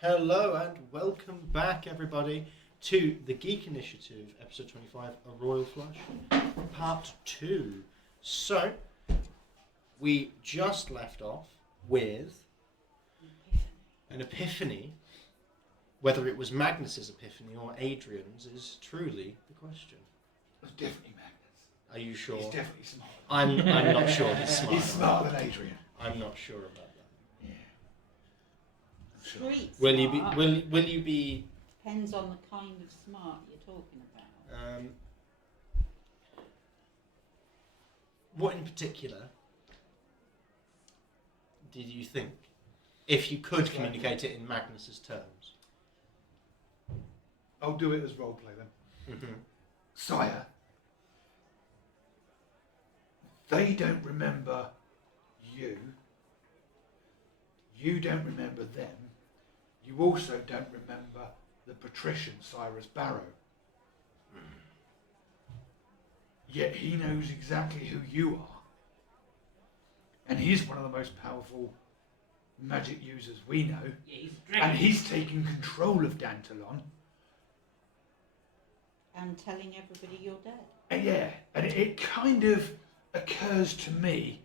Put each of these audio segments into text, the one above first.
Hello and welcome back, everybody, to the Geek Initiative, episode 25, A Royal Flush, part 2. So, we just left off with an epiphany. Whether it was Magnus's epiphany or Adrian's is truly the question. It was definitely Magnus. Are you sure? He's definitely smart. I'm not sure he's smart. He's smarter than Adrian. I'm not sure about that. Yeah. I'm sure. Will you be? Depends on the kind of smart you're talking about. What in particular did you think, if you could communicate it in Magnus's terms? I'll do it as roleplay then. Mm-hmm. Sire, they don't remember you. You don't remember them. You also don't remember the patrician Cyrus Barrow. Yet he knows exactly who you are. And he's one of the most powerful magic users we know. Yeah, and he's taking control of Dantalon. And telling everybody you're dead. And yeah, and it kind of occurs to me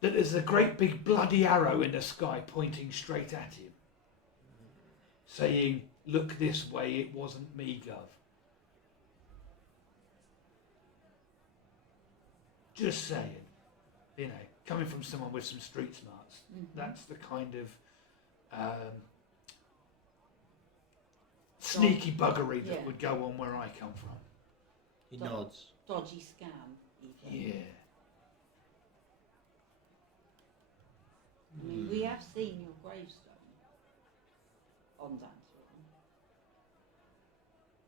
that there's a great big bloody arrow in the sky pointing straight at him, saying, "Look this way, it wasn't me, Gov." Just saying, coming from someone with some street smarts, that's the kind of sneaky buggery that would go on where I come from. He nods. Dodgy scam, even. Yeah. I mean, we have seen your gravestone on Dantalon.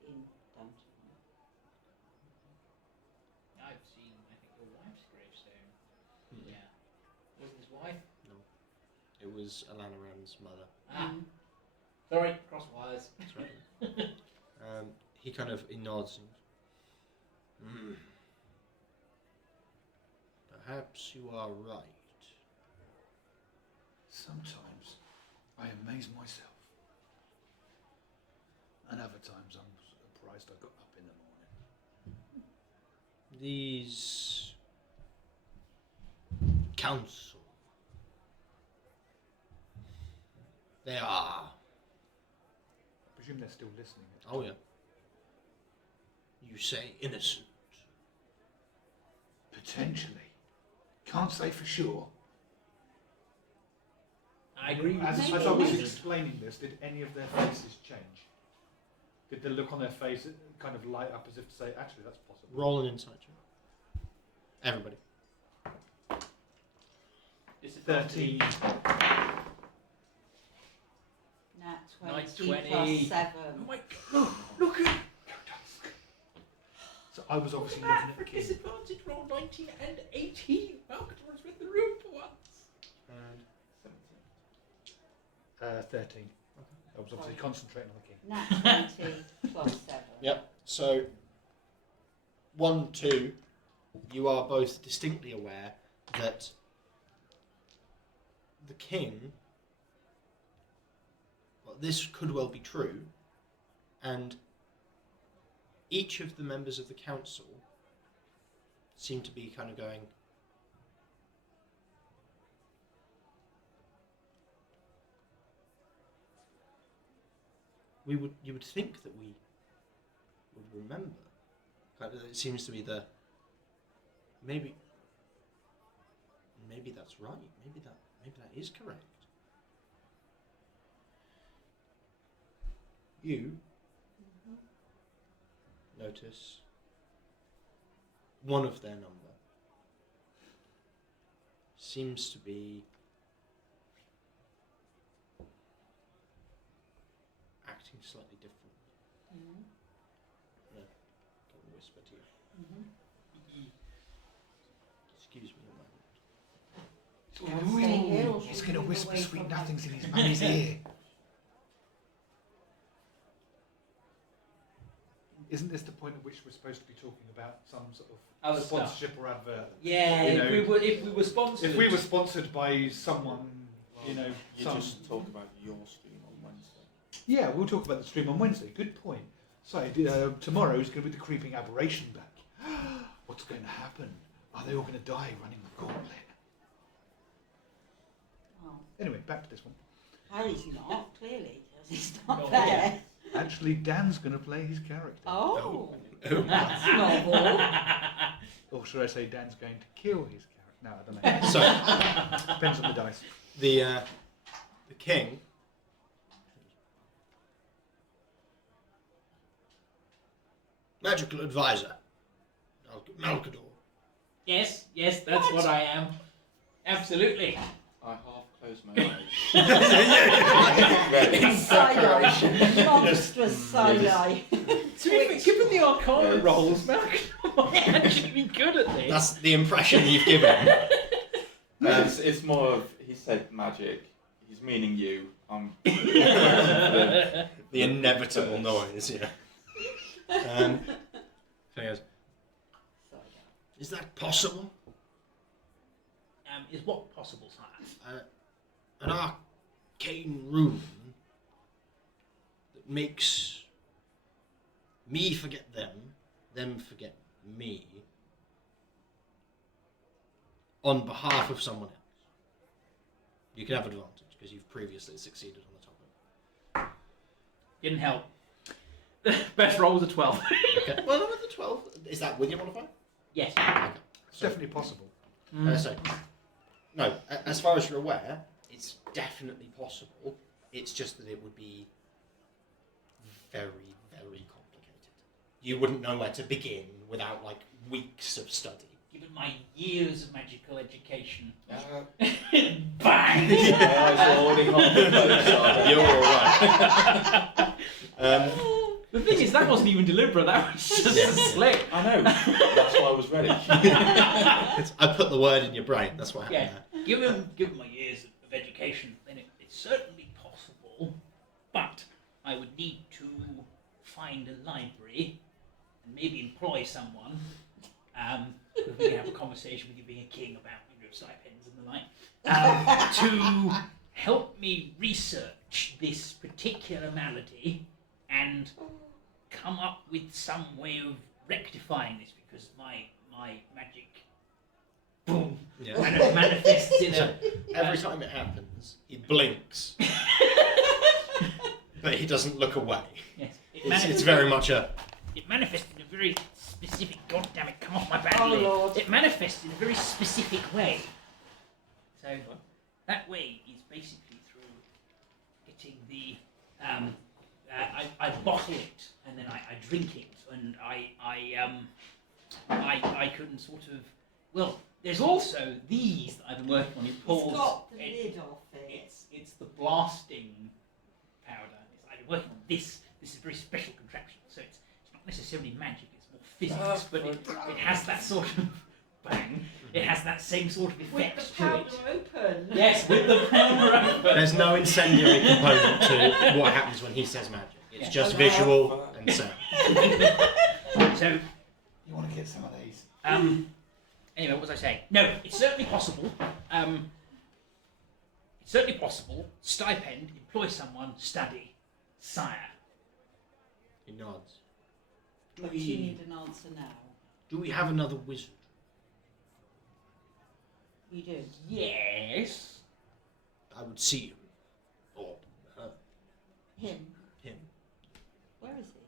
In Dantalon. I've seen, I think, your wife's gravestone. Yeah. Wasn't his wife? No. It was Alana Rand's mother. Ah. Sorry, cross wires. That's right. He kind of nods and... Perhaps you are right. Sometimes I amaze myself, and other times I'm surprised I got up in the morning. These... council. They are... I presume they're still listening. Oh, yeah. You say innocent. Potentially. Can't say for sure. I agree with As you. I was explaining this, did any of their faces change? Did the look on their face kind of light up as if to say, actually, that's possible? Roll an insight check. Everybody. It's a 13. Nat 20, 20. plus 7. Oh my god! Look at Go Dusk. So I was obviously looking at the king. disadvantage roll 19 and 18. Half-Dwarves with the room for once. And 13. I was obviously concentrating on the king. Nat 20 plus 7. Yep. So, 1, 2, you are both distinctly aware that the king, well, this could well be true, and each of the members of the council seem to be kind of going, you would think that we would remember. Kind of, it seems to be the maybe that's right. Maybe that is correct. You notice one of their number seems to be acting slightly different. No, don't whisper to you. Excuse me a moment. Can I stay here or He's should going to we move whisper away sweet from nothings him? in his mummy's ear. Isn't this the point at which we're supposed to be talking about some sort of Other stuff. sponsorship or advert? Yeah, You know, if we were sponsored. If we were sponsored by someone, You some... just talk about your stream on my Yeah, we'll talk about the stream on Wednesday. Good point. So tomorrow is going to be the creeping aberration back. What's going to happen? Are they all going to die running the gauntlet? Well, Anyway, back to this one. Harry's not, clearly, because he's not Oh, there. yeah. Actually, Dan's going to play his character. Oh, Oh. that's novel. Or should I say Dan's going to kill his character? No, I don't know. So Depends on the dice. the king. Magical advisor. Malkador. Yes, that's what I am. Absolutely. I half close my eyes. Side-eye. Monstrous side-eye. So given the Arcana rolls, Malcolm might actually be good at this. That's the impression you've given. It's more of, he said magic, he's meaning you. I'm The inevitable noise, yeah. So he goes, is that possible? Is what possible, sire? An arcane rune that makes me forget them forget me, on behalf of someone else. You can have advantage because you've previously succeeded on the topic. Didn't help. Best roll was a 12. Okay. Well, with the 12, is that with your modifier? Yes. Okay. It's definitely possible. So, no, as far as you're aware, it's definitely possible. It's just that it would be very, very complicated. You wouldn't know where to begin without, like, weeks of study. Given my years of magical education. my Bang! eyes are already half closed. You're alright. The thing is, that wasn't even deliberate, that was just a slip. I know, that's why I was ready. I put the word in your brain, that's what happened Yeah, given my years of education, then it's certainly possible, but I would need to find a library and maybe employ someone. We can have a conversation with you being a king about stipends and the like, to help me research this particular malady and come up with some way of rectifying this, because my magic, boom, there. and it manifests in So, a... every time it happens, he blinks. But he doesn't look away. Yes, It's very much a... It manifests in a very specific... God damn it, come off my bad Oh, leg. Lord. It manifests in a very specific way. So that way is basically through getting the... I bottle it and then I drink it, and I can sort of... Well, there's also these that I've been working on. It pulls... It's got the lid off it. It's the blasting powder. I've been working on this. This is a very special contraption. So it's not necessarily magic, it's more physics, but it has that sort of bang. It has that same sort of effect With the to powder it. open. Yes, with the powder open. There's no incendiary component to what happens when he says magic. It's just Okay. visual and sound. So, You want to get some of these? anyway, what was I saying? No, it's certainly possible. It's certainly possible. Stipend, employ someone, study, sire. He nods. Do But you we, need an answer now. do we have another wizard? You do. Yes. I would see him. Or her. Him. Him. Where is he?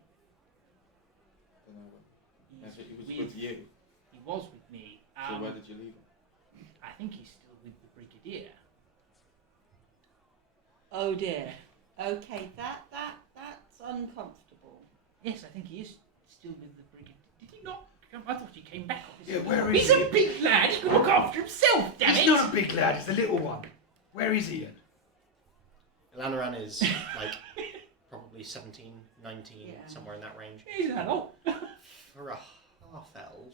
Don't know. He's He was with- with you, He was with me. so where did you leave him? I think he's still with the brigadier. Oh dear. Okay, that's uncomfortable. Yes, I think he is still with the brigadier. Did he not? I thought he came back. Yeah, where is He's a he? big lad. He can look after himself. Damn He's it! not a big lad, he's a little one. Where is he? Elanaran is like probably 17, 19, Yeah. somewhere in that range. He's an adult. For a half-elf.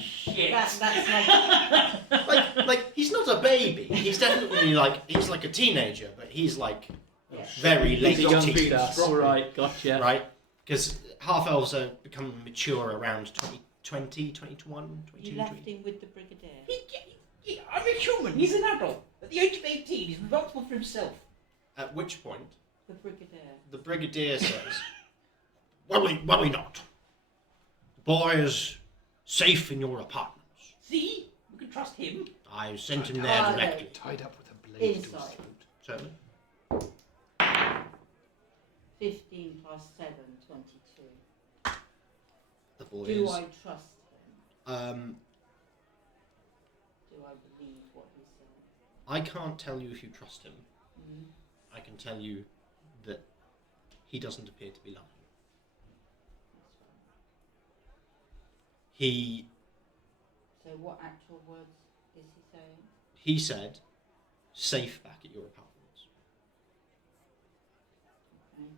Shit. That's like Like, he's not a baby. He's definitely he's like a teenager, but he's like yeah. very late He's a young teens. beast. All right, gotcha. Right? Because half-elves are become mature around 20, 21, 22, You left 20. him with the brigadier. I'm a human. He's an adult. At the age of 18, he's responsible for himself. At which point, The brigadier. The brigadier says, worry not. The boy is safe in your apartments. See? We can trust him. I sent him there directly. Tied up with a blade to his Inside. throat. Certainly. 15 plus 7, 22. The boy Do is... I trust him? Do I believe what he said? I can't tell you if you trust him. Mm. I can tell you that he doesn't appear to be lying. That's fine. He So what actual words is he saying? he said, safe back at your apartments. Okay.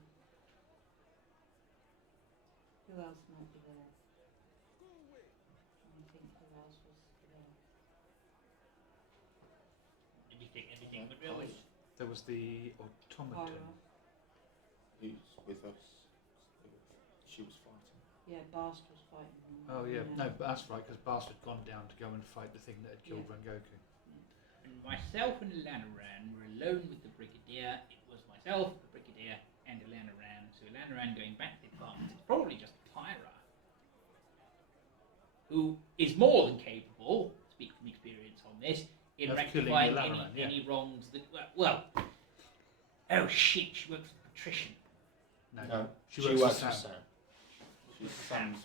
Who else might be there? I think who else was there? Anything but really. There was the automaton. Pyra. Who's with us? She was fighting. Yeah, Bast was fighting him. Oh yeah, no, but that's right, because Bast had gone down to go and fight the thing that had killed Yeah. Rengoku. And myself and Lanaran were alone with the Brigadier. It was myself, the Brigadier, and Lanaran. So Lanaran going back to the apartment is probably just Pyra, who is more than capable, speak from experience on this, in Of rectifying killing Lanaran, yeah. any wrongs that... Well, oh shit, she works for the Patrician. No, she works works for for Sam. She's Sam's.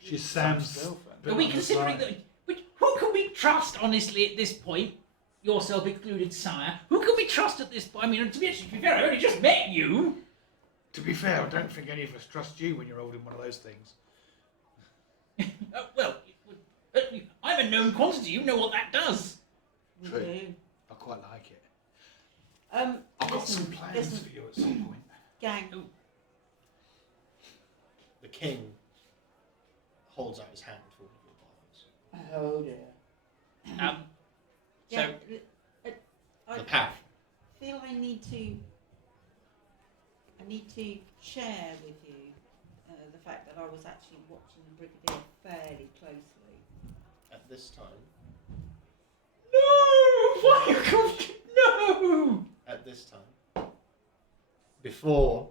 She's Sam's girlfriend. bit Are we on the considering side. that... Who can we trust, honestly, at this point? Yourself included, sire. Who can we trust at this point? I mean, to be fair, I only just met you. To be fair, I don't think any of us trust you when you're holding one of those things. Well, I'm a known quantity. You know what that does. We True. do. I quite like it. Um, I've got listen, some plans listen, for you at some point. gang. The king holds out his hand for one of your Oh dear. So, Yeah, I The path. feel I need to share with you the fact that I was actually watching the Brigadier fairly closely. At this time, no! Why you come? No! at this time, before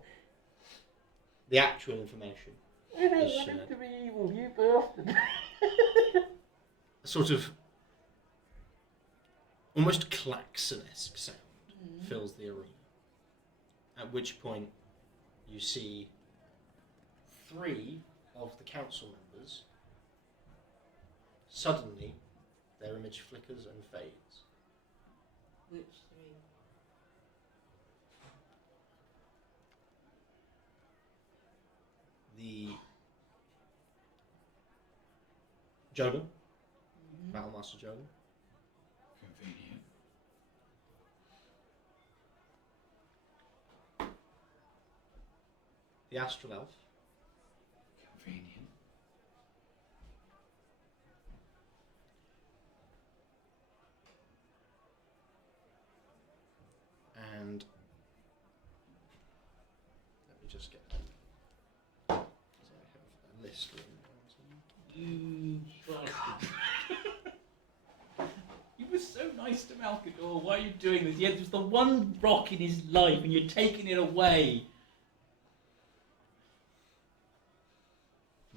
the actual information is shared, be evil, you bastard. a sort of almost klaxon-esque sound fills the arena. At which point you see 3 of the council members. Suddenly, their image flickers and fades. Which 3? The Jogan, Mm-hmm. Battlemaster Jogan, Convenient. the Astral Elf, Convenient. and let me just get that. 'Cause I have a list written down somewhere. You bastard. You were so nice to Malkador. Why are you doing this? Yet there's the one rock in his life and you're taking it away.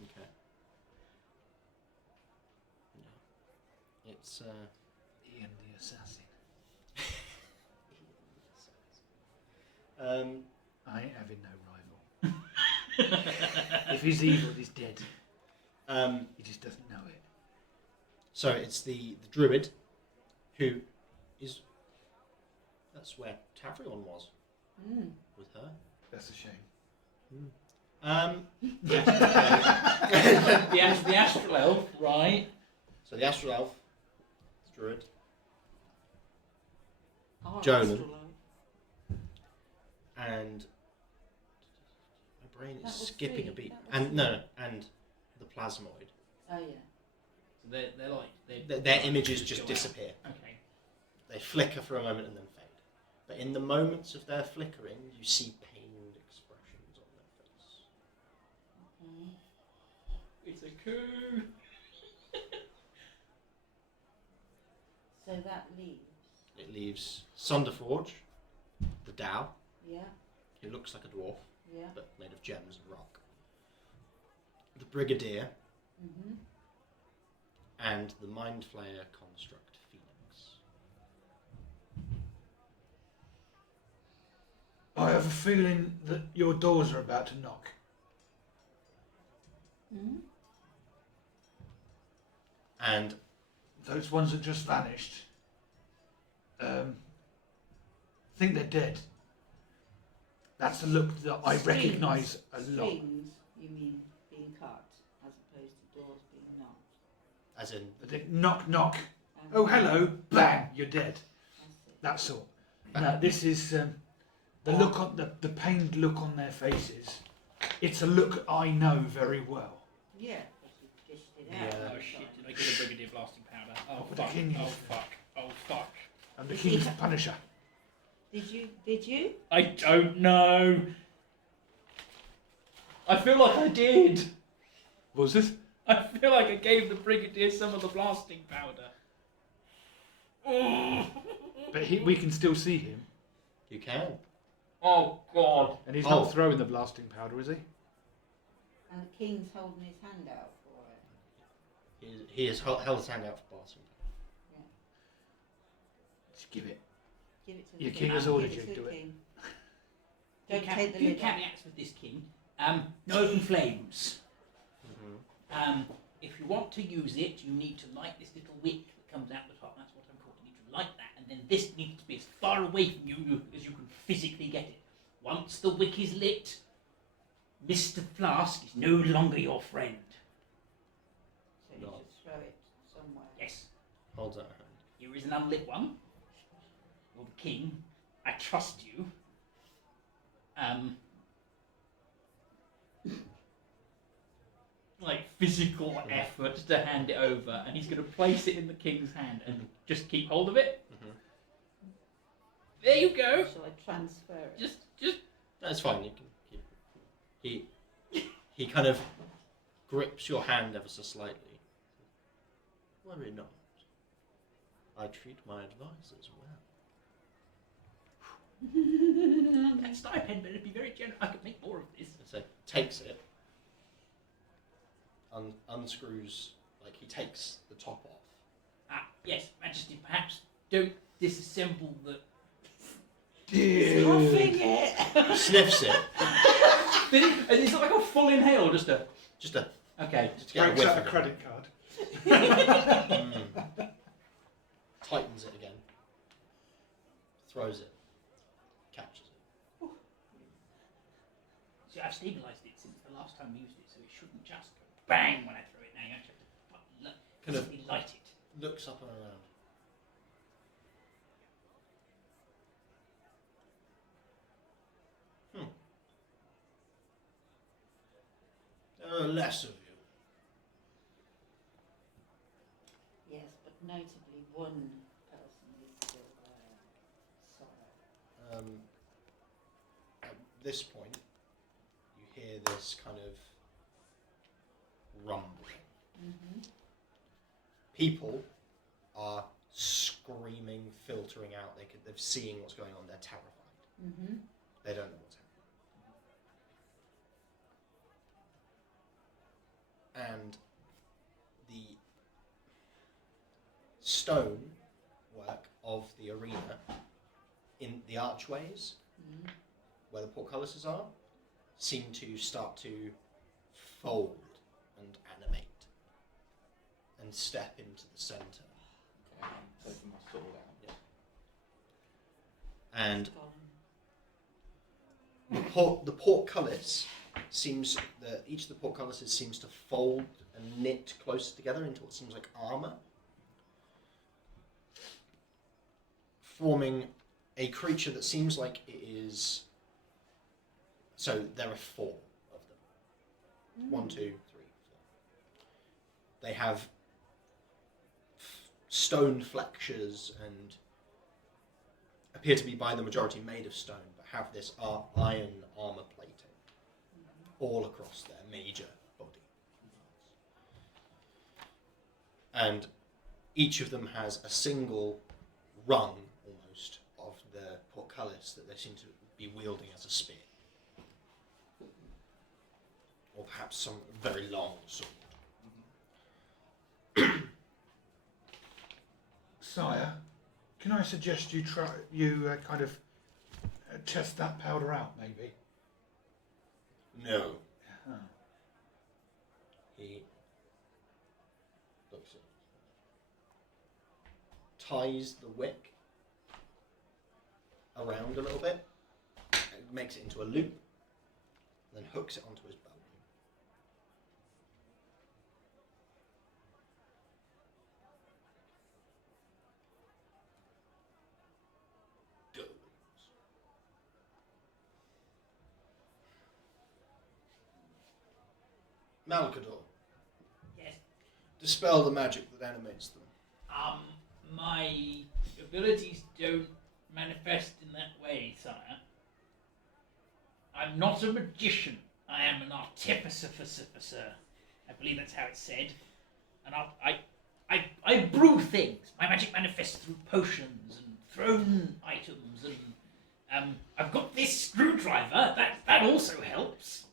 Okay. No. It's Ian the assassin. I ain't having no rival. If he's evil, he's dead. He just doesn't know it. So it's the druid who is. That's where Tavrion was with her. That's a shame. The Astral Elf, right? So the Astral Elf, the druid, Oh, Jonan. Astral Elf. and my brain is That was skipping a 3. beat. That was And no, and the plasmoid. Oh yeah. So they're like... Their images just go out. disappear. Okay. They flicker for a moment and then fade. But in the moments of their flickering, you see pained expressions on their face. It's a coup. So that leaves. It leaves Sunderforge, the Tao, Yeah. who looks like a dwarf, Yeah. but made of gems and rock. The Brigadier, Mhm. and the Mind Flayer construct Phoenix. I have a feeling that your doors are about to knock. Mhm. And Those ones that just vanished. I think they're dead. That's a look that I recognise a lot. Strings, you mean being cut, as opposed to doors being knocked. as in, I think knock, knock. And Oh, hello. Bang, you're dead. That's it. That sort. No, this is the look on the pained look on their faces. It's a look I know very well. Yeah, because you dished it out. Yeah. Oh shit, did I get a Brigadier blasting powder? Oh But the fuck, king oh is- fuck, oh fuck. I'm the King's Punisher. Did you? I don't know. I feel like I did. What was this? I feel like I gave the Brigadier some of the blasting powder. But we can still see him. you can. Oh god. And he's Oh. not throwing the blasting powder, is he? And the king's holding his hand out for it. He has held his hand out for Barton. Just give it. Give it to Your the king king. has ordered Give you to to the do it. king. Two Don't take the two lid off. caveats with this king. No open flames. Mm-hmm. If you want to use it, you need to light this little wick that comes out the top. That's what I'm called. You need to light that, and then this needs to be as far away from you as you can physically get it. Once the wick is lit, Mr. Flask is no longer your friend. So you No. should throw it somewhere. Yes, Holds out a hand. here is an unlit one. You're the king. I trust you. Like physical effort to hand it over, and he's going to place it in the king's hand and just keep hold of it. Mhm. There you go. Shall I transfer it? Just. That's fine. You can keep. He kind of grips your hand ever so slightly. Worry not. I treat my advisors well. That stipend better be very generous. I could make more of this. And so takes it. Unscrews, like he takes the top off. Ah, yes, Majesty. Perhaps don't disassemble the. Stuffing it. Sniffs it. Is it like a full inhale? Just a. Just to Okay. get a Breaks whiff out a of it. credit card. Tightens it again. Throws it. Catches it. See, I've stabilised it since the last time we used it, so it shouldn't just go bang when I throw it. Now you actually have to Kind of- physically light it. Looks up and around. There are less of you. Yes, but notably one person is still there. Sorrow. At this point, you hear this kind of rumbling. Mm-hmm. People are screaming, filtering out. They're seeing what's going on. They're terrified. Mm-hmm. They don't know what's happening. And the stone work of the arena in the archways Mm-hmm. where the portcullises are seem to start to fold and animate and step into the centre. Okay, I'm taking my sword out. And Gone. the portcullis seems that each of the portcullises seems to fold and knit closer together into what seems like armour, forming a creature that seems like it is. So there are 4 of them. 1, 2, 3, 4. They have stone flexures and appear to be by the majority made of stone, but have this iron armour plating all across their major body. And each of them has a single rung, almost, of the portcullis that they seem to be wielding as a spear. or perhaps some very long sword. Sire, can I suggest you kind of test that powder out, maybe? No. Huh. He looks at ties the wick around a little bit, and makes it into a loop, then hooks it onto his belt. Malcador, Yes. dispel the magic that animates them. My abilities don't manifest in that way, sire. I'm not a magician. I am an artificer. I believe that's how it's said. And I brew things. My magic manifests through potions and thrown items, and I've got this screwdriver. That also helps.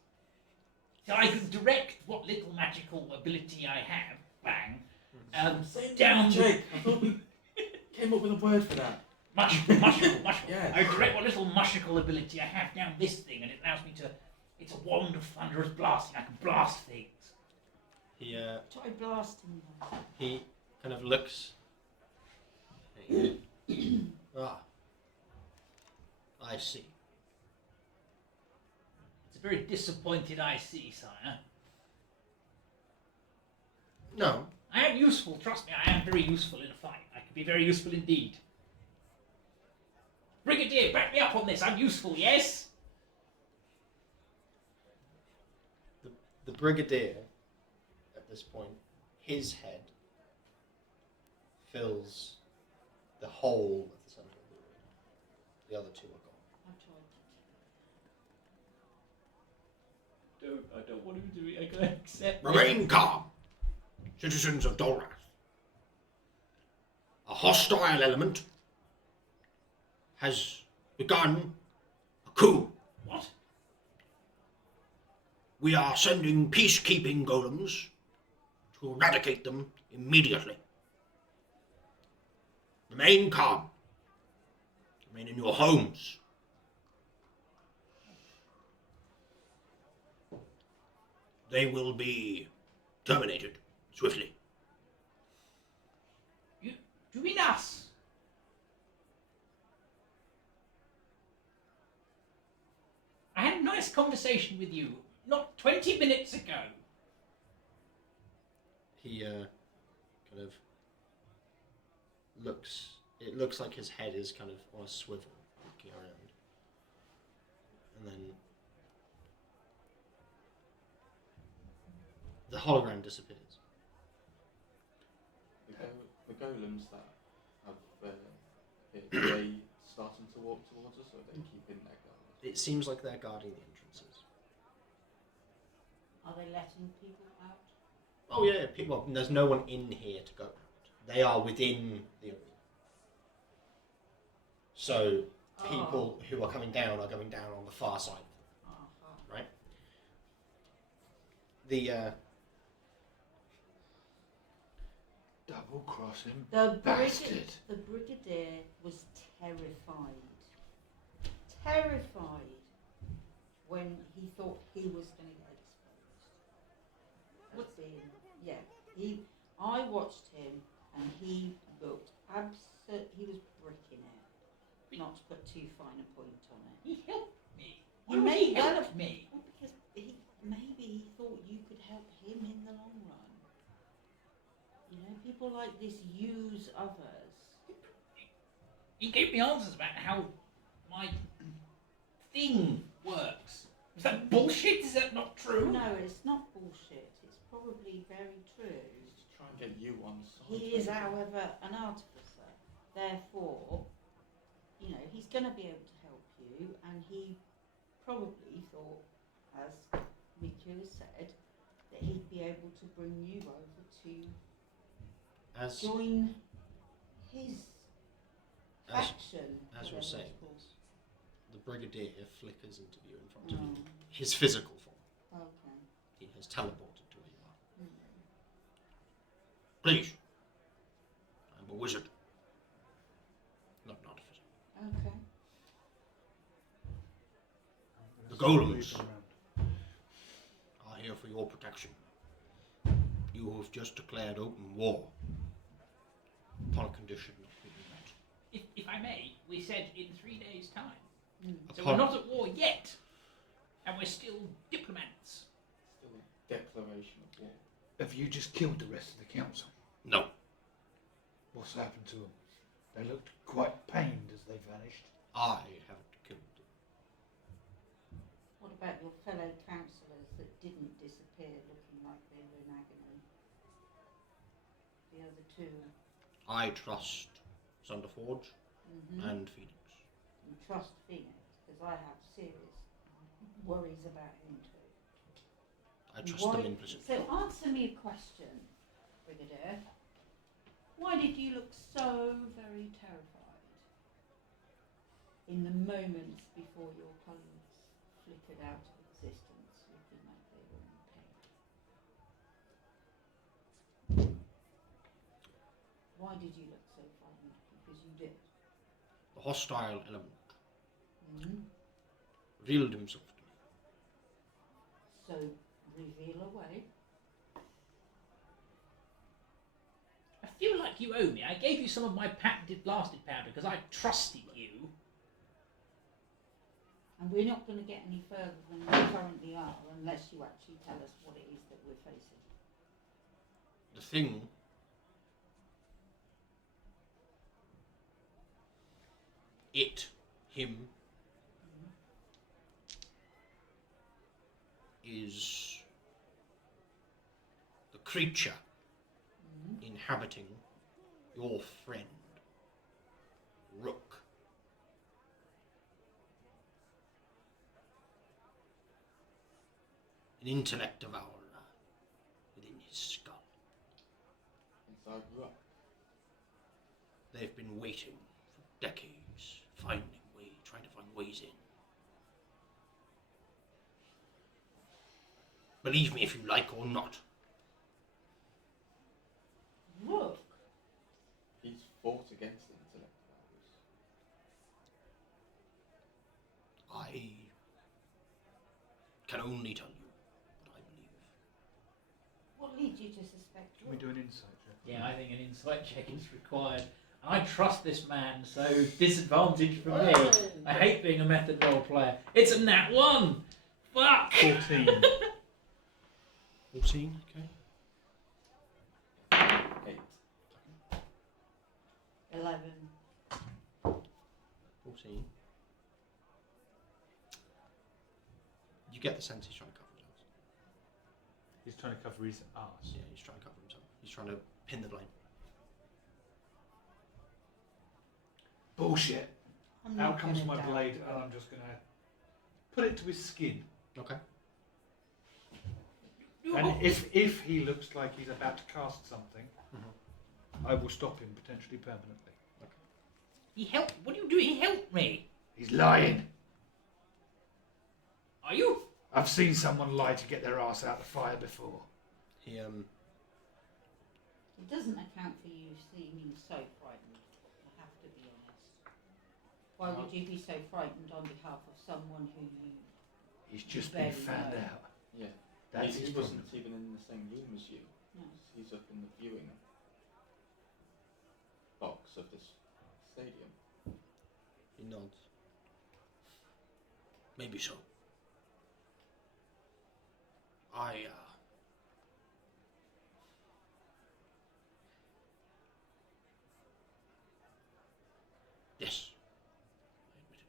So I can direct what little magical ability I have. Bang. Down. Jake, I thought we came up with a word for that. Mushical. Yeah. I direct what little mushical ability I have down this thing, and it allows me to. It's a wand of thunderous blasting. I can blast things. He Try blasting them. he kind of looks. Ah, I see. It's a very disappointed I see, sire. No, I am useful. Trust me, I am very useful in a fight. I can be very useful indeed. Brigadier, back me up on this. I'm useful. Yes. the brigadier. At this point, his head fills the whole of the center of the room. The other two are gone. I tried to. I don't want to do it. I can accept. Remain calm, citizens of Dolrath. A hostile element has begun a coup. What? We are sending peacekeeping golems to eradicate them immediately. Remain calm. Remain in your homes. They will be terminated swiftly. You mean us? I had a nice conversation with you not 20 minutes ago. He kind of looks. It looks like his head is kind of on a swivel, looking around, and then the hologram disappears. The golems that have appeared, are they starting to walk towards us, or are they keeping their guard? It seems like they're guarding the entrances. Are they letting people out? Oh yeah, people. Well, there's no one in here to go out. They are within the arena. So people who are coming down are going down on the far side, right? The Double cross him. The Bastard. brigadier was terrified. Terrified when he thought he was going to get exposed. I watched him and he looked he was bricking it. Not to put too fine a point on it. He helped me. He Why would may he well help have- me? Well, because maybe he thought you could help him in the long run. You know, people like this use others. He gave me answers about how my thing works. Is that bullshit? Is that not true? No, it's not bullshit. It's probably very true. Just to try and get you on side. He is, however, an artificer. Therefore, you know, he's going to be able to help you, and he probably thought, as Rhi-koo said, that he'd be able to bring you over to join his faction. as you're whatever saying it's called. this, the brigadier flickers into view in front of you. Oh, His physical form. okay. He has teleported to where you are. Mm. Please. I'm a wizard. Not an artificer. Okay. The golems are here for your protection. You have just declared open war. Upon a condition not being met. If I may, we said in 3 days' time. Mm. So we're not at war yet, and we're still diplomats. Still a declaration of war. Have you just killed the rest of the council? No. What's happened to them? They looked quite pained as they vanished. I haven't killed them. What about your fellow councillors that didn't disappear looking like they were in agony? The other two. I trust Thunderforge Mm-hmm. and Phoenix. And trust Phoenix, because I have serious worries about him too. I trust them implicitly. So answer me a question, Brigadier. Why did you look so very terrified in the moments before your colleagues flickered out of existence, looking like they were in pain? Why did you look so frightened? Because you did. The hostile element Mm-hmm. revealed himself to me. So reveal away. I feel like you owe me. I gave you some of my patented blasted powder because I trusted you. And we're not going to get any further than we currently are unless you actually tell us what it is that we're facing. The thing him is the creature inhabiting your friend, Rook. An intellect devourer within his skull. Inside Rook. They've been waiting for decades, trying to find ways in. Believe me if you like or not. Rook? He's fought against the intellect devourers. I can only tell you what I believe. What leads you to suspect Can we Rook? do an insight check? Yeah, I think an insight check is required. I trust this man, so disadvantage for me. I hate being a method role player. It's a nat 1! Fuck! 14. 14, okay. 8. 11. 14. You get the sense he's trying to cover himself. He's trying to cover his arse. Yeah, he's trying to cover himself. He's trying to pin the blame. Bullshit. I'm not Out comes gonna my doubt blade, Rook. and I'm just going to put it to his skin. Okay. And if he looks like he's about to cast something, I will stop him potentially permanently. He helped. What are you doing? He helped me. He's lying. Are you? I've seen someone lie to get their ass out of the fire before. He It doesn't account for you seeming so frightened, I have to be honest. Why would you be so frightened on behalf of someone who you... He's just Barely been found know. out. Yeah. That's he his wasn't problem. even in the same room as you. No. He's up in the viewing box of this stadium. He nods. Maybe so. Yes, I admit it.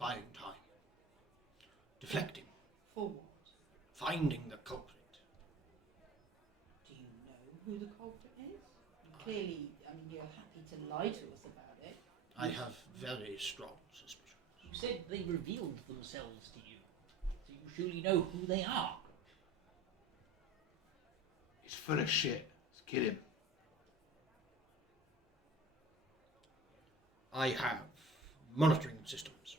Buying time. Deflecting. For what? Finding the culprit. Do you know who the culprit is? Clearly, you're happy to lie to us about it. I have very strong suspicions. You said they revealed themselves to you. So you surely know who they are. He's full of shit. Let's kill him. I have monitoring systems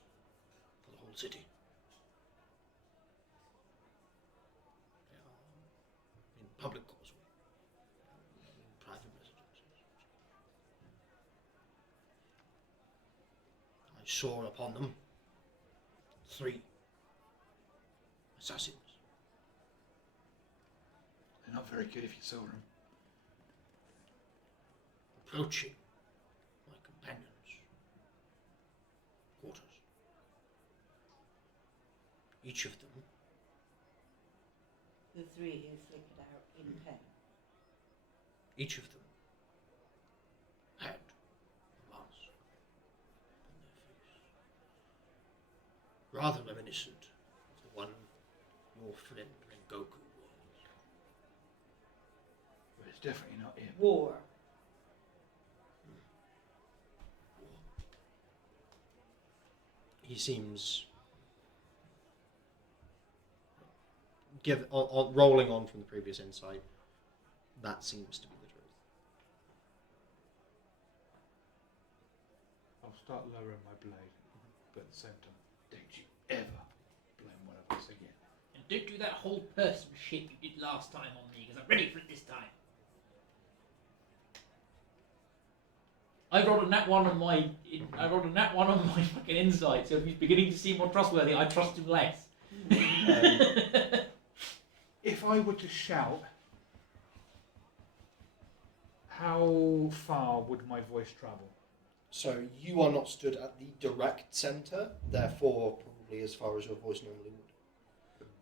for the whole city. saw upon them 3 assassins. They're not very good if you saw them. Approaching my companions' quarters. Each of them The 3 who flickered out in pain. Each of them had a mask on their face, rather reminiscent of the one your friend Rhi-koo was. But it's definitely not him. War. He seems rolling on from the previous insight. That seems to be the truth. I'll start lowering my blade, but at the same time, don't you ever blame one of us again. And don't do that whole person shit you did last time on me, because I'm ready for it this time. I rolled a nat 1 on my fucking insight, so if he's beginning to seem more trustworthy, I trust him less. If I were to shout, how far would my voice travel? So you are not stood at the direct centre, therefore probably as far as your voice normally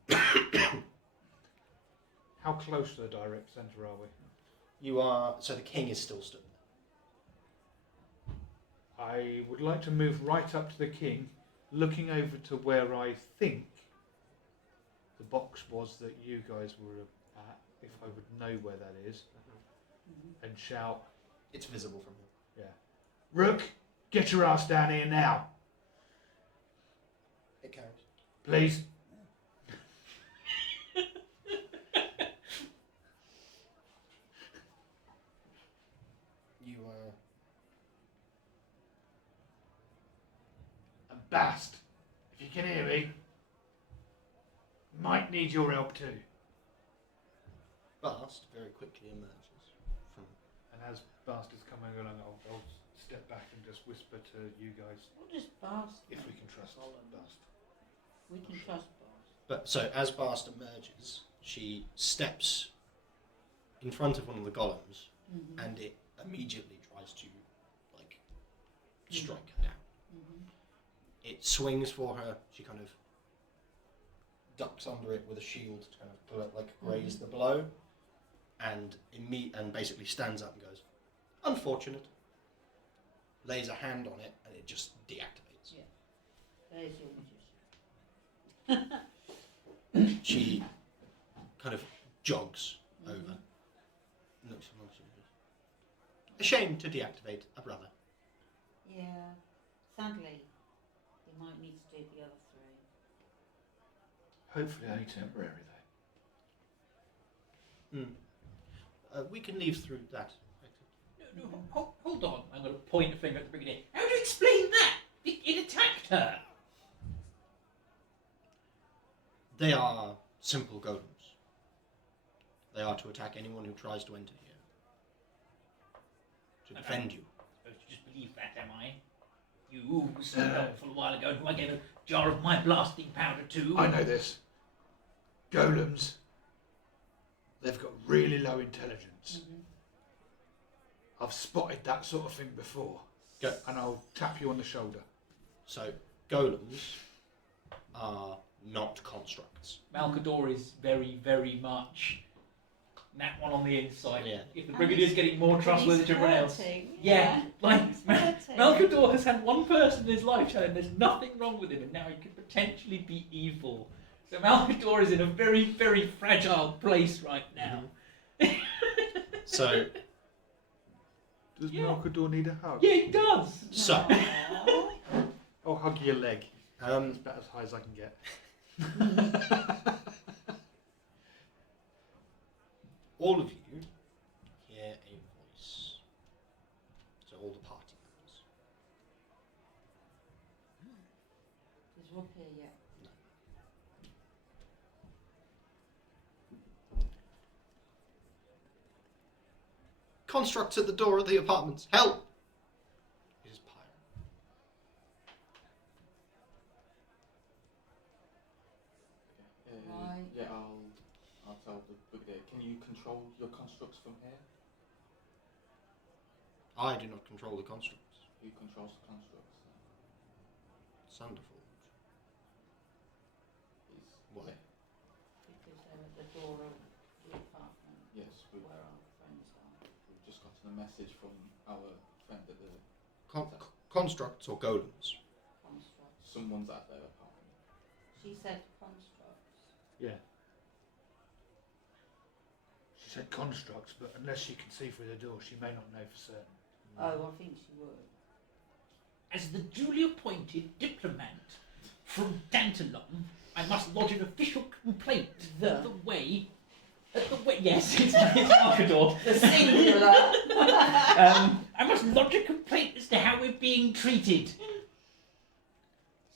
would. How close to the direct centre are we? You are, so the king is still stood there. I would like to move right up to the king, looking over to where I think the box was that you guys were at, if I would know where that is, and shout, It's visible from here. yeah, Rook, get your ass down here now, It carries. please. You And Bast, if you can hear me, might need your help too. Bast very quickly emerges from. And as Bast is coming along, I'll step back and just whisper to you guys, What does Bast if know? we can trust Bast. We can trust Bast. But so as Bast emerges, she steps in front of one of the golems, Mm-hmm. and it immediately tries to strike her down. Mm-hmm. It swings for her. She kind of ducks under it with a shield to kind of graze the blow, and basically stands up and goes, "Unfortunate." Lays a hand on it, and it just deactivates. There's your magician. She kind of jogs over. Looks at Monty. Ashamed to deactivate a brother. Yeah. Sadly, you might need to do the other 3. Hopefully only temporary though. We can leave through that. No, hold on. I'm going to point a finger at the brigadier. How do you explain that? It attacked her. They are simple golems. They are to attack anyone who tries to enter here. To defend you. I suppose you just believe that, am I? You who was so helpful a while ago, who I gave a jar of my blasting powder to. I know this. Golems, they've got really low intelligence. I've spotted that sort of thing before. Go. And I'll tap you on the shoulder. So, golems are not constructs. Malcador is very, very much nat 1 on the inside. Yeah. If the brigadier's getting more trustworthy to everyone else. Yeah. Like He's flirting. Malcador has had one person in his life tell him there's nothing wrong with him, and now he could potentially be evil. So Malcador is in a very, very fragile place right now. So, Does Yeah. Malcador need a hug? Yeah, he does. so Aw. I'll hug your leg. It's about as high as I can get. all of you hear a voice. So all the party members. Is Rob here yet? Constructs at the door of the apartments. Help! It is Pyre. Right. Yeah, I'll tell the brigadier. Can you control your constructs from here? I do not control the constructs. Who controls the constructs? Sunderford. Why? Yeah. Because they're at the door of the apartment Yes, where our friends are. we've just gotten a message from our friend at the Constructs or golems? Constructs. someone's at their apartment. She said constructs. Yeah. She said constructs, but unless she can see through the door, she may not know for certain. Oh, I think she would. As the duly appointed diplomat from Dantalon, I must lodge an official complaint at the way. Yes, it's Markador. The singular. I must lodge a complaint as to how we're being treated.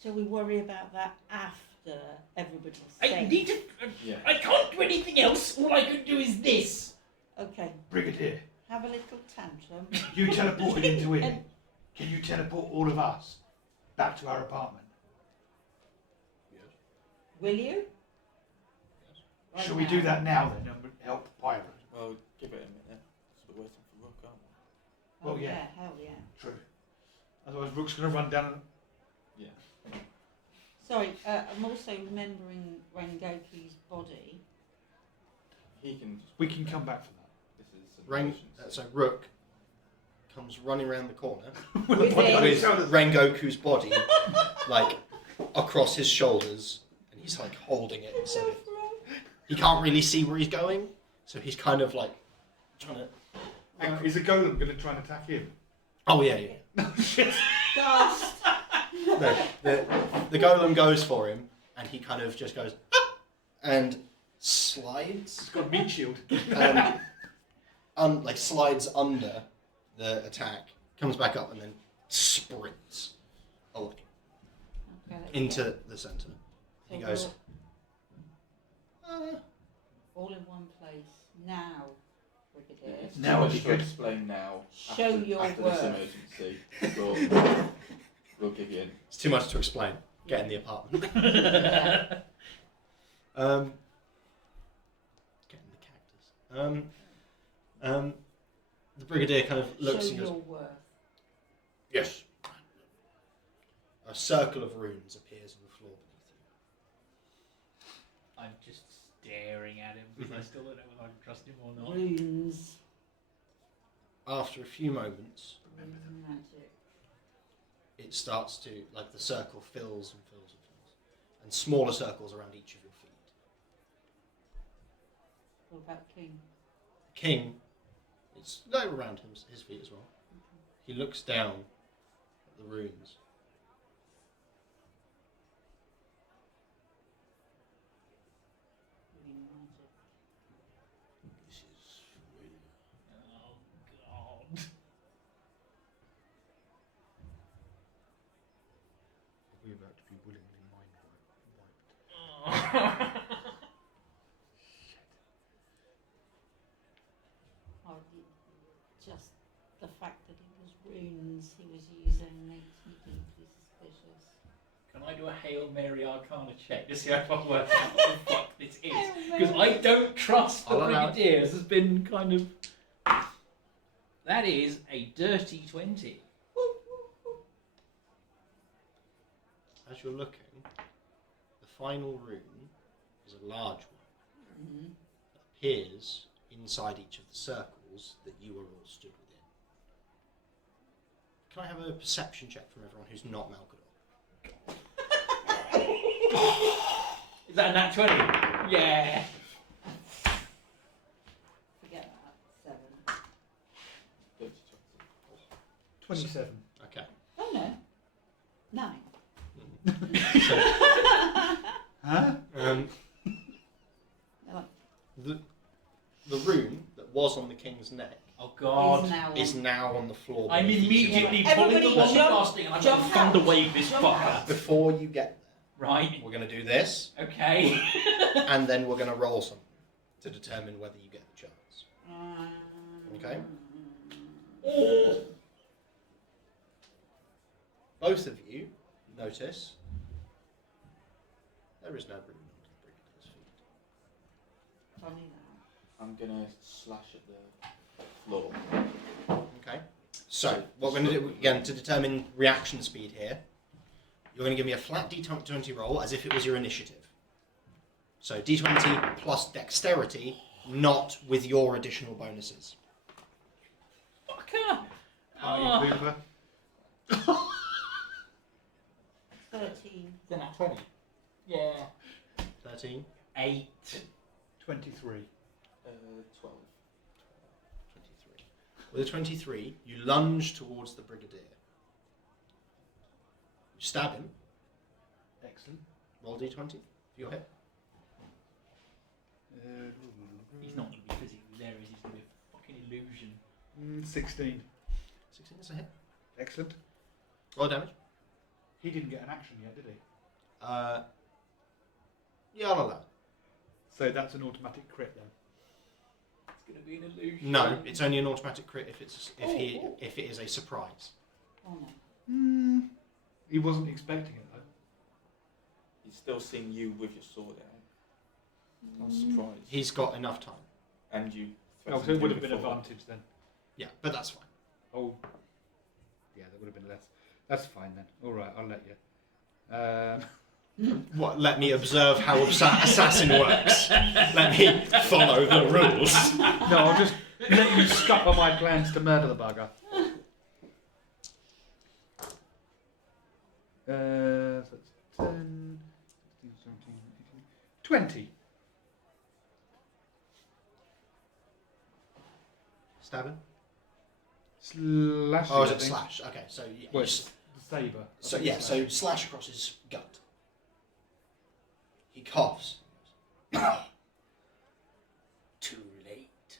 Shall we worry about that after everybody's I safe? need to. Yeah. I can't do anything else. All I can do is this. Okay, Brigadier, have a little tantrum. you teleported into here. Can you teleport all of us back to our apartment? Will you? Right Shall we now. do that now then and help Pirate? Well, give it a minute. So we're waiting for Rook, aren't we? Oh, Well, yeah. hell yeah. True. Otherwise Rook's going to run down and... Yeah. Sorry, I'm also remembering Rengoku's body. He can just. We can come back for that. This is some patience. So Rook comes running around the corner With with it. Rengoku's body like across his shoulders, and he's like holding it so that he can't really see where he's going, so he's kind of like trying to. Is the golem going to try and attack him? Oh yeah, yeah. No, shit. Dust! No, the golem goes for him, and he kind of just goes and slides. It's got a meat shield. Like slides under the attack, comes back up, and then sprints away Okay, let's into get- the centre. He so goes. we're all in one place now, Brigadier. It's Now too would much be to good. explain now. Show after, your after worth. this emergency. We'll give you in. It's too much to explain. Get in the apartment. Yeah. Get in the cactus. The brigadier kind of looks Show and goes, your worth. "Yes." A circle of runes appears on the floor beneath you. I'm just staring at him because I still don't know whether I can trust him or not. Runes. After a few moments, Rune magic. it starts to, like, the circle fills and fills and fills, and smaller circles around each of your feet. What about King? King, it's no around his feet as well. He looks down at the runes. Rune magic. This is familiar. Oh God! We're about to be willingly mind wiped. Oh, just the fact that it was runes he was using makes me deeply suspicious. Can I do a Hail Mary Arcana check to see if I can work out what the fuck this is? Because I don't trust the I'll allow it. Brigadiers. Has been kind of. That is a dirty 20. As you're looking, the final rune is a large one Mm-hmm. that appears inside each of the circles that you are all stood within. Can I have a perception check from everyone who's not Malkador? Is that a nat 20? Yeah. Forget that. 7. 30, 27. Okay. Oh no. 9. So, Huh? the rune that was on the king's neck Oh God. is now on the floor. I'm beneath each of you. immediately Everybody pulling the long jump- casting and I'm jump going to thunder out. wave this Jump fucker. out. Before you get Right. there, we're going to do this, Okay. and then we're going to roll something to determine whether you get the chance. Okay. Both of you notice there is no rune under the brigadier's feet. funny now. I'm gonna slash at the floor. Okay. So, what we're going to do, again, to determine reaction speed here, you're going to give me a flat D20 roll as if it was your initiative. So, D20 plus dexterity, not with your additional bonuses. Fucker! Are you Cooper? 13. Then at 20. Yeah. 13, 8. 23. 12. 23. With a 23, you lunge towards the brigadier. You stab him. Excellent. Roll D20 for your hit. He's not going to be physically there, is he? He's going to be a fucking illusion. 16. 16 is a hit. Excellent. Roll damage. He didn't get an action yet, did he? Yeah, I'll allow. So that's an automatic crit then. It's going to be an illusion. No, it's only an automatic crit if it is a surprise. Oh no. He wasn't expecting it though. He's still seeing you with your sword out. I'm surprised. He's got enough time. And you. Oh, so it would have been before. advantage then. Yeah, but that's fine. Oh, yeah, that would have been less. That's fine then. All right, I'll let you. What? Let me observe how assassin works. Let me follow the rules. No, I'll just let you scupper my plans to murder the bugger. So that's 10, 16, 17, 18, 20. Stabbing? Slash. Oh, is it slash? Okay, so yeah. Well, it's the sabre. So yeah, so slash across his gut. He coughs. Too late.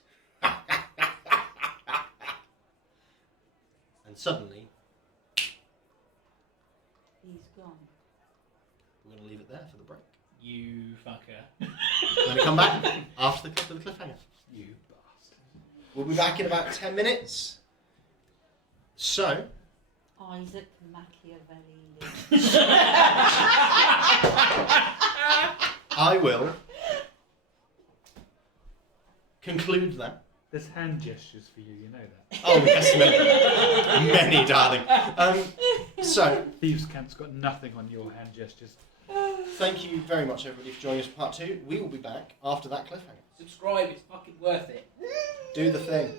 And suddenly, He's gone. we're going to leave it there for the break. You fucker. We're going to come back after the cliffhanger. You bastard. We'll be back in about 10 minutes. So, Isaac Machiavelli. I will conclude that. There's hand gestures for you, you know that. Oh, yes, many. Many, darling. So, Thieves' Camp's got nothing on your hand gestures. thank you very much, everybody, for joining us for part 2. We will be back after that cliffhanger. Subscribe, it's fucking worth it. Do the thing.